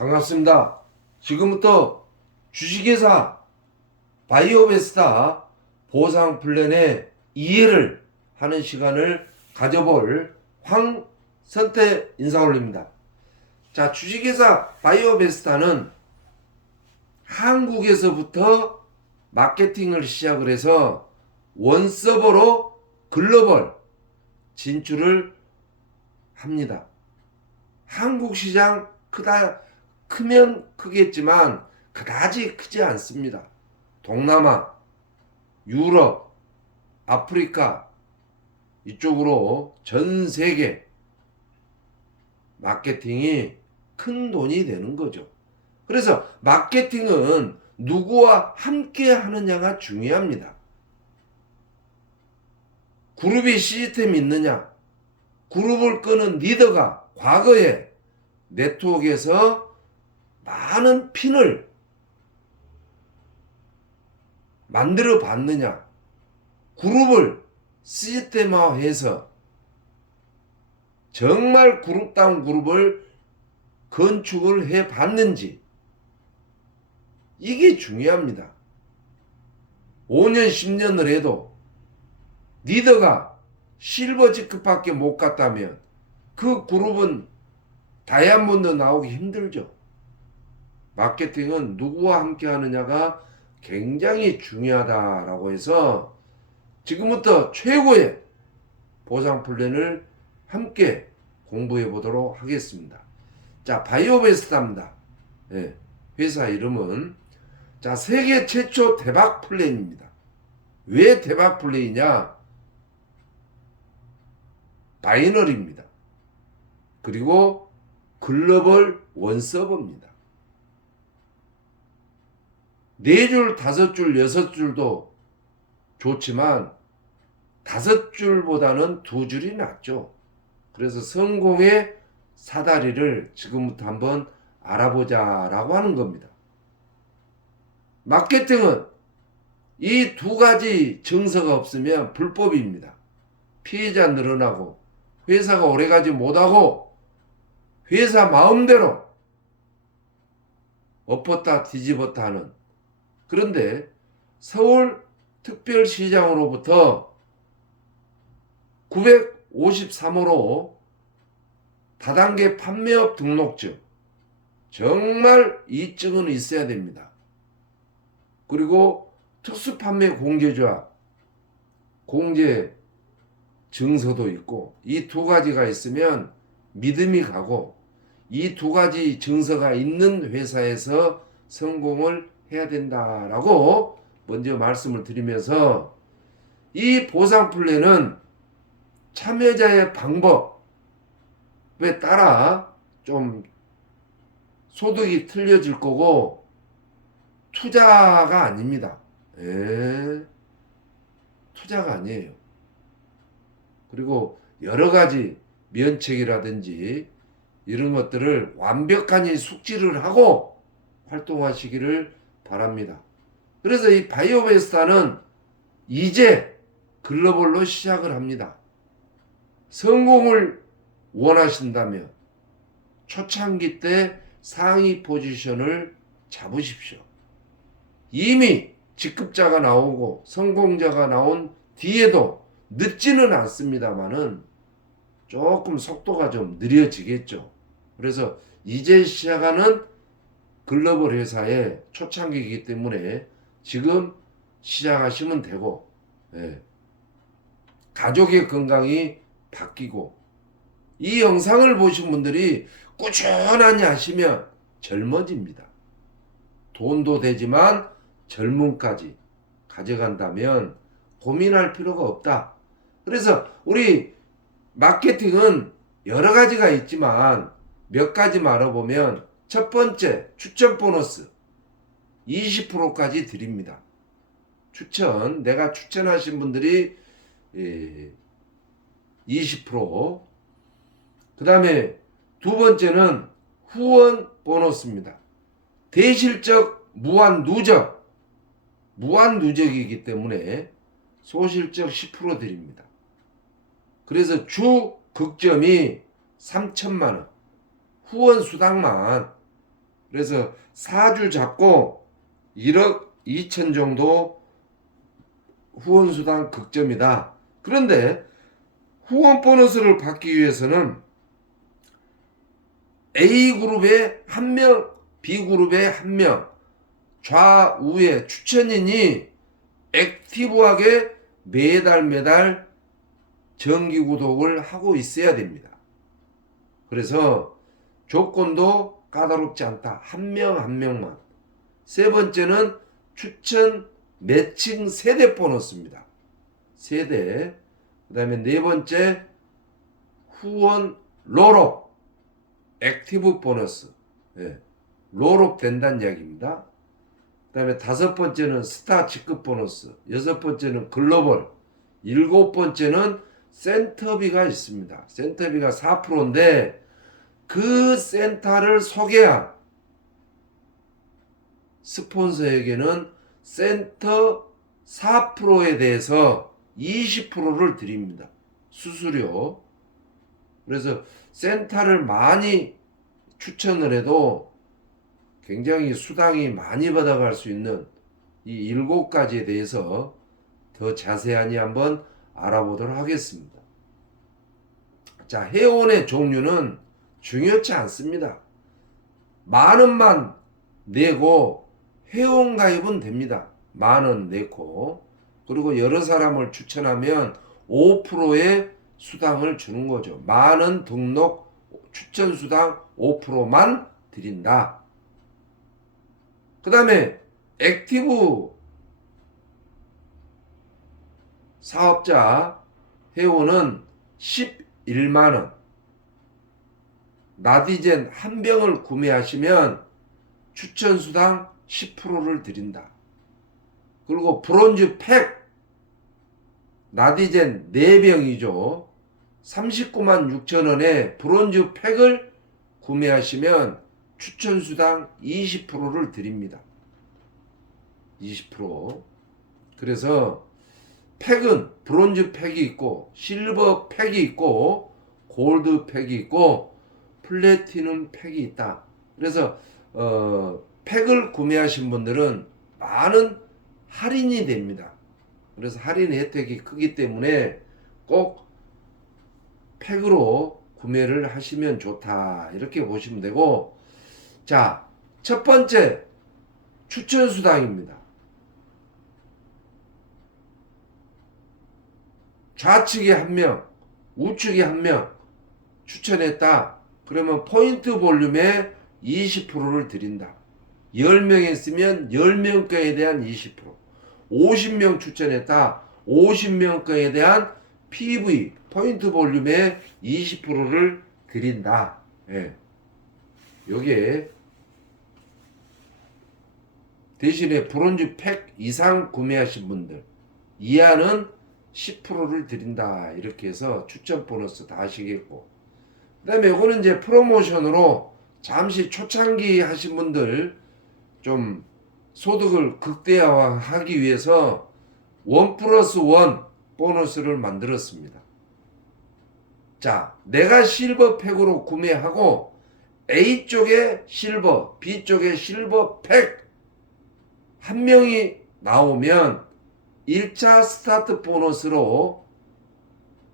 반갑습니다. 지금부터 주식회사 바이오베스타 보상 플랜의 이해를 하는 시간을 가져볼 황선태 인사올립니다. 자, 주식회사 바이오베스타는 한국에서부터 마케팅을 시작을 해서 원서버로 글로벌 진출을 합니다. 한국 시장 크면 크겠지만 그다지 크지 않습니다. 동남아, 유럽, 아프리카 이쪽으로 전 세계 마케팅이 큰 돈이 되는 거죠. 그래서 마케팅은 누구와 함께 하느냐가 중요합니다. 그룹이 시스템이 있느냐, 그룹을 끄는 리더가 과거에 네트워크에서 많은 핀을 만들어 봤느냐, 그룹을 시스템화해서 정말 그룹다운 그룹을 건축을 해 봤는지, 이게 중요합니다. 5년 10년을 해도 리더가 실버직급밖에 못 갔다면 그 그룹은 다이아몬드 나오기 힘들죠. 마케팅은 누구와 함께 하느냐가 굉장히 중요하다라고 해서 지금부터 최고의 보상 플랜을 함께 공부해 보도록 하겠습니다. 자, 바이오베스타입니다. 네, 회사 이름은. 자, 세계 최초 대박 플랜입니다. 왜 대박 플랜이냐? 바이너리입니다. 그리고 글로벌 원서버입니다. 4줄, 5줄, 6줄도 좋지만 5줄보다는 2줄이 낫죠. 그래서 성공의 사다리를 지금부터 한번 알아보자라고 하는 겁니다. 마케팅은 이 두 가지 정서가 없으면 불법입니다. 피해자 늘어나고 회사가 오래가지 못하고 회사 마음대로 엎었다 뒤집었다 하는. 그런데 서울특별시장으로부터 953호로 다단계 판매업 등록증, 정말 이 증은 있어야 됩니다. 그리고 특수판매 공제조합 공제 증서도 있고, 이 두 가지가 있으면 믿음이 가고, 이 두 가지 증서가 있는 회사에서 성공을 해야 된다라고 먼저 말씀을 드리면서, 이 보상 플랜은 참여자의 방법에 따라 좀 소득이 틀려질 거고 투자가 아닙니다. 투자가 아니에요. 그리고 여러 가지 면책이라든지 이런 것들을 완벽하게 숙지를 하고 활동하시기를 바랍니다. 그래서 이 바이오베스타는 이제 글로벌로 시작을 합니다. 성공을 원하신다면 초창기 때 상위 포지션을 잡으십시오. 이미 직급자가 나오고 성공자가 나온 뒤에도 늦지는 않습니다만은 조금 속도가 좀 느려지겠죠. 그래서 이제 시작하는 글로벌 회사의 초창기이기 때문에 지금 시작하시면 되고, 가족의 건강이 바뀌고, 이 영상을 보신 분들이 꾸준하게 하시면 젊어집니다. 돈도 되지만 젊음까지 가져간다면 고민할 필요가 없다. 그래서 우리 마케팅은 여러 가지가 있지만 몇 가지만 알아보면, 첫 번째, 추천 보너스 20%까지 드립니다. 추천, 내가 추천하신 분들이 20%. 그 다음에 두 번째는 후원 보너스입니다. 대실적 무한 누적이기 때문에 소실적 10% 드립니다. 그래서 주 극점이 3천만 원, 후원 수당만 그래서 4주 잡고 1억 2천 정도 후원수당 극점이다. 그런데 후원 보너스를 받기 위해서는 A그룹에 한 명, B그룹에 한 명, 좌우에 추천인이 액티브하게 매달 정기 구독을 하고 있어야 됩니다. 그래서 조건도 까다롭지 않다. 한 명 한 명만. 세 번째는 추천 매칭 세대 보너스입니다. 세대. 그 다음에 네 번째 후원 롤업 액티브 보너스. 예. 롤업 된다는 이야기입니다. 그 다음에 다섯 번째는 스타 직급 보너스. 여섯 번째는 글로벌. 일곱 번째는 센터비가 있습니다. 센터비가 4%인데 그 센터를 소개한 스폰서에게는 센터 4%에 대해서 20%를 드립니다. 수수료. 그래서 센터를 많이 추천을 해도 굉장히 수당이 많이 받아갈 수 있는 이 7가지에 대해서 더 자세하니 한번 알아보도록 하겠습니다. 자, 회원의 종류는 중요치 않습니다. 10,000원만 내고 회원 가입은 됩니다. 10,000원 내고. 그리고 여러 사람을 추천하면 5%의 수당을 주는 거죠. 10,000원 등록 추천 수당 5%만 드린다. 그 다음에 액티브 사업자 회원은 11만원. 나디젠 한 병을 구매하시면 추천 수당 10%를 드린다. 그리고 브론즈 팩 나디젠 4병이죠. 39만 6천원에 브론즈 팩을 구매하시면 추천 수당 20%를 드립니다. 20%. 그래서 팩은 브론즈 팩이 있고 실버 팩이 있고 골드 팩이 있고 플래티넘 팩이 있다. 그래서 팩을 구매하신 분들은 많은 할인이 됩니다. 그래서 할인 혜택이 크기 때문에 꼭 팩으로 구매를 하시면 좋다. 이렇게 보시면 되고, 자, 첫 번째 추천 수당입니다. 좌측에 한 명, 우측에 한 명 추천했다. 그러면 포인트 볼륨에 20%를 드린다. 10명 했으면 10명 거에 대한 20%. 50명 추천했다. 50명 거에 대한 PV, 포인트 볼륨에 20%를 드린다. 예. 여기에 대신에 브론즈 팩 이상 구매하신 분들 이하는 10%를 드린다. 이렇게 해서 추천 보너스 다 하시겠고, 그 다음에 이거는 이제 프로모션으로 잠시 초창기 하신 분들 좀 소득을 극대화하기 위해서 1+1 보너스를 만들었습니다. 자, 내가 실버 팩으로 구매하고 A쪽에 실버, B쪽에 실버 팩 한 명이 나오면 1차 스타트 보너스로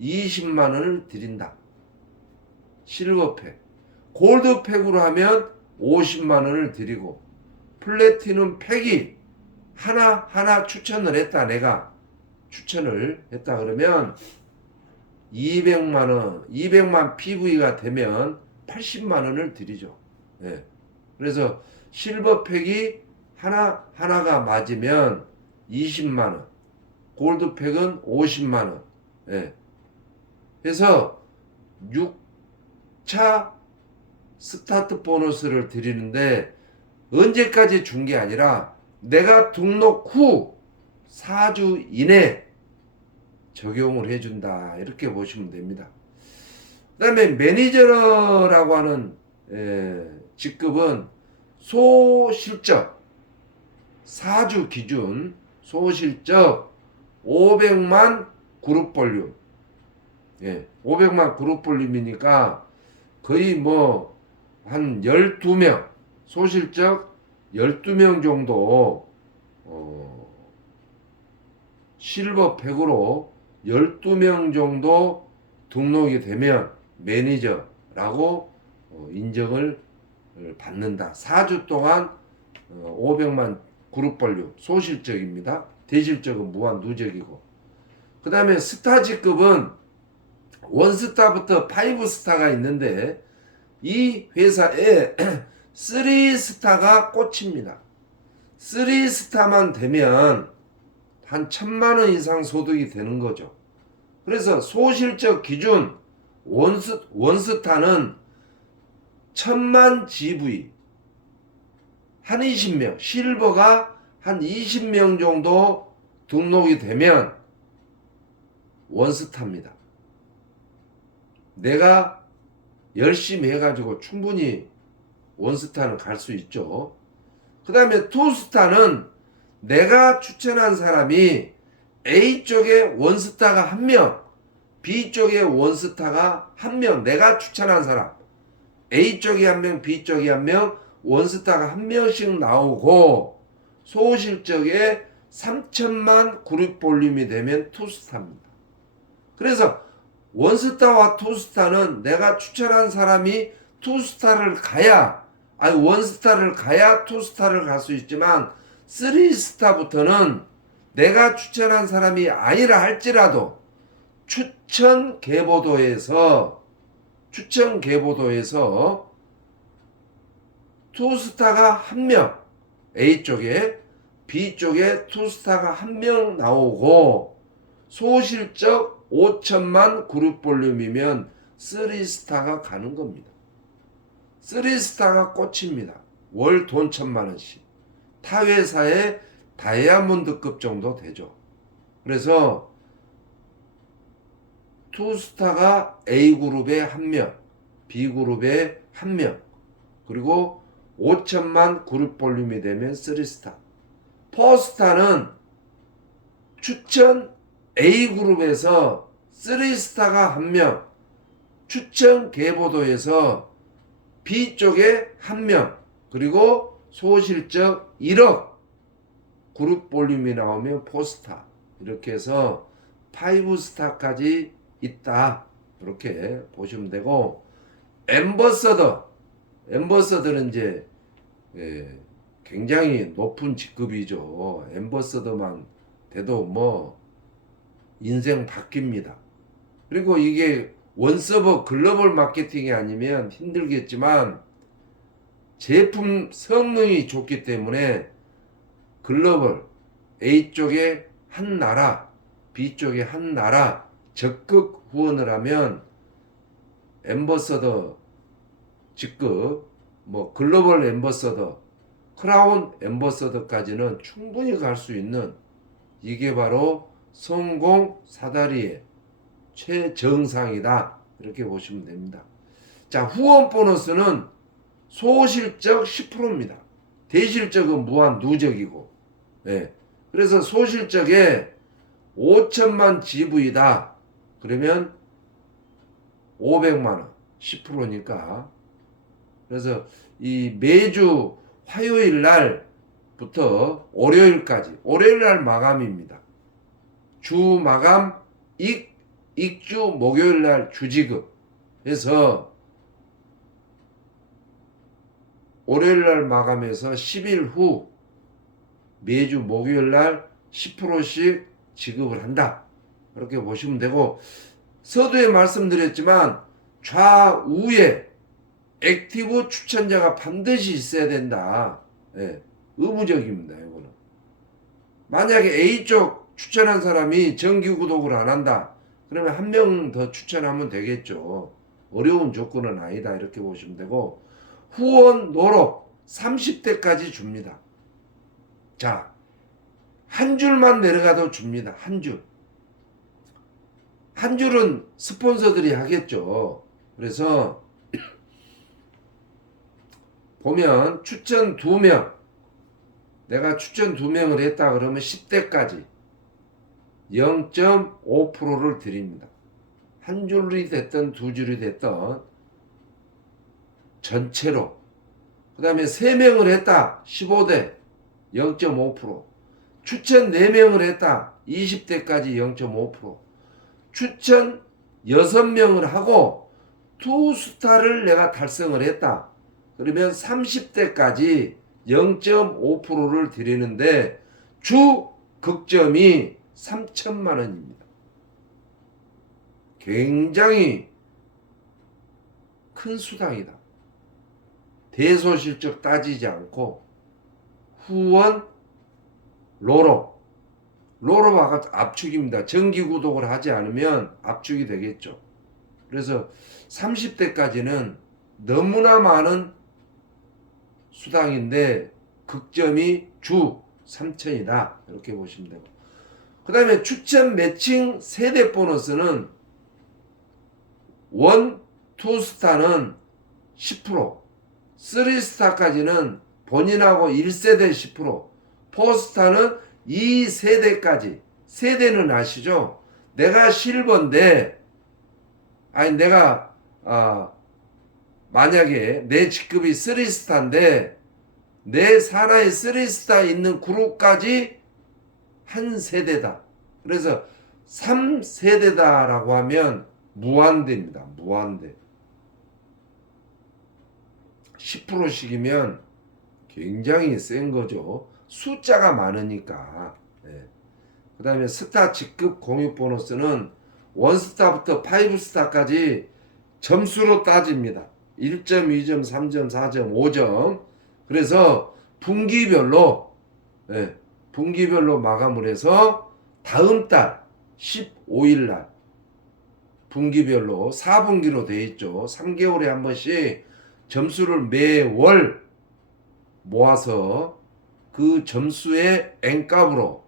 20만원을 드린다. 실버팩. 골드팩으로 하면 50만원을 드리고, 플래티넘 팩이 하나 추천을 했다. 내가 추천을 했다. 그러면 200만원, 200만 PV가 되면 80만원을 드리죠. 네. 그래서 실버팩이 하나가 맞으면 20만원, 골드팩은 50만원. 네. 그래서 6차 스타트 보너스를 드리는데 언제까지 준 게 아니라 내가 등록 후 4주 이내 적용을 해준다. 이렇게 보시면 됩니다. 그 다음에 매니저라고 하는 직급은 소실적 4주 기준 소실적 500만 그룹 볼륨. 500만 그룹 볼륨이니까 거의 뭐 한 12명 소실적 12명 정도 실버 팩으로 12명 정도 등록이 되면 매니저라고 인정을 받는다. 4주 동안 500만 그룹 볼륨 소실적입니다. 대실적은 무한 누적이고, 그 다음에 스타직급은 원스타부터 5스타가 있는데 이 회사에 3스타가 꽂힙니다. 3스타만 되면 한 1000만원 이상 소득이 되는 거죠. 그래서 소실적 기준 원스타는 1000만 GV 한 20명, 실버가 한 20명 정도 등록이 되면 원스타입니다. 내가 열심히 해가지고 충분히 원스타는 갈 수 있죠. 그 다음에 투스타는 내가 추천한 사람이 A쪽에 원스타가 한 명, B쪽에 원스타가 한 명, 내가 추천한 사람 A쪽이 한 명, B쪽이 한 명, 원스타가 한 명씩 나오고 소실적에 3천만 그룹 볼륨이 되면 투스타입니다. 그래서 원스타와 투스타는 내가 추천한 사람이 투스타를 가야, 아니 원스타를 가야 투스타를 갈 수 있지만 3스타부터는 내가 추천한 사람이 아니라 할지라도 추천 계보도에서 투스타가 한 명, A쪽에, B쪽에 투스타가 한 명 나오고 소실적 5천만 그룹 볼륨이면 3스타가 가는 겁니다. 3스타가 꽂힙니다. 월 돈 1000만원씩. 타 회사의 다이아몬드급 정도 되죠. 그래서 투스타가 A그룹에 한 명, B그룹에 한 명, 그리고 5천만 그룹 볼륨이 되면 3스타. 4스타는 추천 A그룹에서 3스타가 한 명, 추천 계보도에서 B쪽에 한 명, 그리고 소실적 1억 그룹 볼륨이 나오면 4스타. 이렇게 해서 5스타까지 있다. 이렇게 보시면 되고, 엠버서더는 이제 굉장히 높은 직급이죠. 엠버서더만 돼도 뭐 인생 바뀝니다. 그리고 이게 원서버 글로벌 마케팅이 아니면 힘들겠지만 제품 성능이 좋기 때문에 글로벌 A쪽에 한 나라, B쪽에 한 나라 적극 후원을 하면 엠버서더 직급, 뭐 글로벌 엠버서더, 크라운 엠버서더까지는 충분히 갈 수 있는, 이게 바로 성공 사다리의 최정상이다. 이렇게 보시면 됩니다. 자, 후원 보너스는 소실적 10%입니다. 대실적은 무한 누적이고, 그래서 소실적에 5천만 GV다. 그러면 500만원, 10%니까. 그래서 이 매주 화요일 날부터 월요일까지, 월요일 날 마감입니다. 주 마감, 익주 목요일 날 주지급 해서 월요일 날 마감해서 10일 후 매주 목요일 날 10%씩 지급을 한다. 그렇게 보시면 되고, 서두에 말씀드렸지만 좌우에 액티브 추천자가 반드시 있어야 된다. 의무적입니다. 이거는. 만약에 A쪽 추천한 사람이 정기 구독을 안 한다. 그러면 한 명 더 추천하면 되겠죠. 어려운 조건은 아니다. 이렇게 보시면 되고, 후원 노록 30대까지 줍니다. 자, 한 줄만 내려가도 줍니다. 한 줄. 한 줄은 스폰서들이 하겠죠. 그래서 보면 추천 2명, 내가 추천 2명을 했다 그러면 10대까지 0.5%를 드립니다. 한 줄이 됐든 두 줄이 됐든 전체로. 그 그 다음에 3명을 했다. 15대 0.5%. 추천 4명을 했다. 20대까지 0.5%. 추천 6명을 하고 투스타를 내가 달성을 했다. 그러면 30대까지 0.5%를 드리는데 주 극점이 3천만 원입니다. 굉장히 큰 수당이다. 대소실적 따지지 않고 후원 로로가 압축입니다. 정기 구독을 하지 않으면 압축이 되겠죠. 그래서 30대까지는 너무나 많은 수당인데 극점이 주 3천이다. 이렇게 보시면 되고. 그 다음에 추천 매칭 세대 보너스는 1, 2스타는 10%, 3스타까지는 본인하고 1세대 10%, 4스타는 2세대까지. 세대는 아시죠? 내가 실버인데, 아니 내가 만약에 내 직급이 3스타인데 내 산하에 3스타 있는 그룹까지 한 세대다. 그래서 3세대다라고 하면 무한대입니다. 무한대. 10%씩이면 굉장히 센 거죠. 숫자가 많으니까. 네. 그 다음에 스타 직급 공유 보너스는 1스타부터 5스타까지 점수로 따집니다. 1점, 2점, 3점, 4점, 5점. 그래서 분기별로 마감을 해서 다음 달 15일 날 분기별로 4분기로 돼 있죠. 3개월에 한 번씩 점수를 매월 모아서 그 점수의 N값으로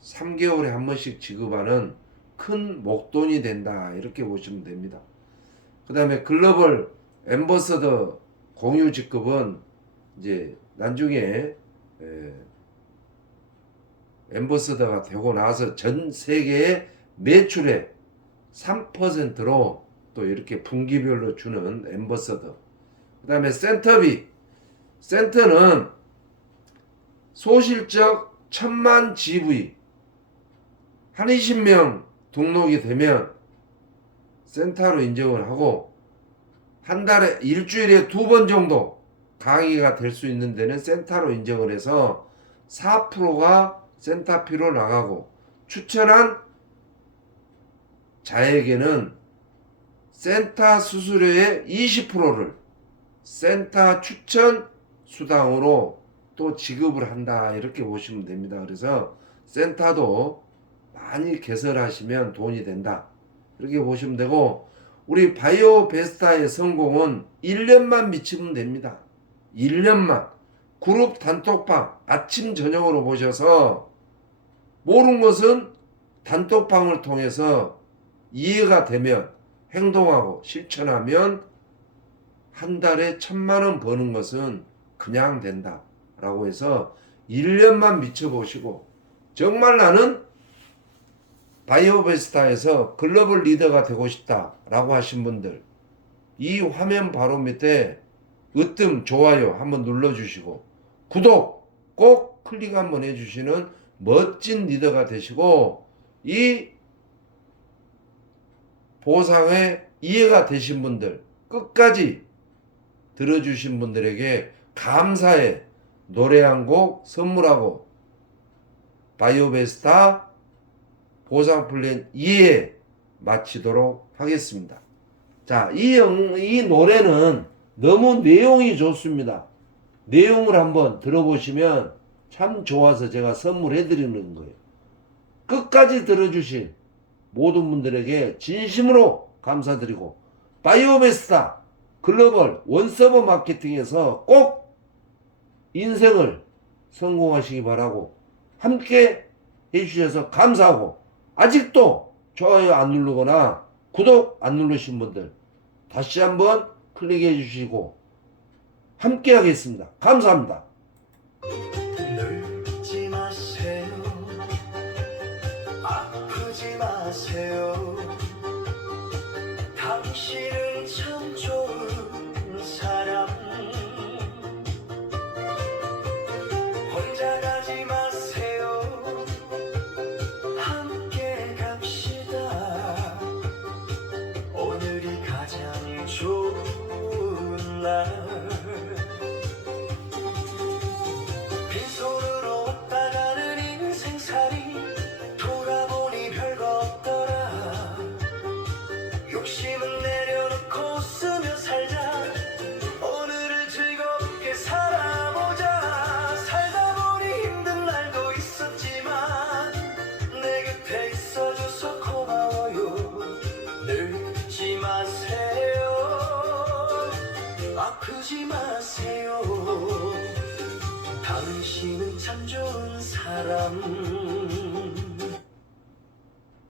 3개월에 한 번씩 지급하는 큰 목돈이 된다. 이렇게 보시면 됩니다. 그 다음에 글로벌 앰버서더 공유 직급은 이제 나중에 앰버서더가 되고 나서 전 세계의 매출의 3%로 또 이렇게 분기별로 주는 앰버서더. 그 다음에 센터비. 센터는 소실적 1000만 GV 한 20명 등록이 되면 센터로 인정을 하고 한 달에 일주일에 2번 정도 강의가 될 수 있는 데는 센터로 인정을 해서 4%가 센터피로 나가고 추천한 자에게는 센터 수수료의 20%를 센터 추천 수당으로 또 지급을 한다. 이렇게 보시면 됩니다. 그래서 센터도 많이 개설하시면 돈이 된다. 이렇게 보시면 되고 우리 바이오 베스타의 성공은 1년만 미치면 됩니다. 1년만. 그룹 단톡방 아침 저녁으로 보셔서 모르는 것은 단톡방을 통해서 이해가 되면 행동하고 실천하면 한 달에 1000만 원 버는 것은 그냥 된다 라고 해서 1년만 미쳐보시고 정말 나는 바이오베스타에서 글로벌 리더가 되고 싶다 라고 하신 분들 이 화면 바로 밑에 으뜸 좋아요 한번 눌러주시고 구독 꼭 클릭 한번 해주시는 멋진 리더가 되시고 이 보상에 이해가 되신 분들 끝까지 들어주신 분들에게 감사의 노래 한 곡 선물하고 바이오베스타 보상 플랜 2회 마치도록 하겠습니다. 자, 이 노래는 너무 내용이 좋습니다. 내용을 한번 들어보시면 참 좋아서 제가 선물해 드리는 거예요. 끝까지 들어주신 모든 분들에게 진심으로 감사드리고 바이오베스타 글로벌 원서버 마케팅에서 꼭 인생을 성공하시기 바라고 함께 해주셔서 감사하고 아직도 좋아요 안 누르거나 구독 안 누르신 분들 다시 한번 클릭해 주시고 함께 하겠습니다. 감사합니다. 늙지 마세요. 아프지 마세요. 당신은 참 좋은 사람. 날 빈손으로 왔다 가는 인생살이 돌아보니 별거 없더라. 욕심은 내려놓고 웃으며 살자. 오늘을 즐겁게 살아보자. 살다 보니 힘든 날도 있었지만 내 곁에 있어줘서 고마워요. 늙지 마세요. 아프지 마세요. 당신은 참 좋은 사람.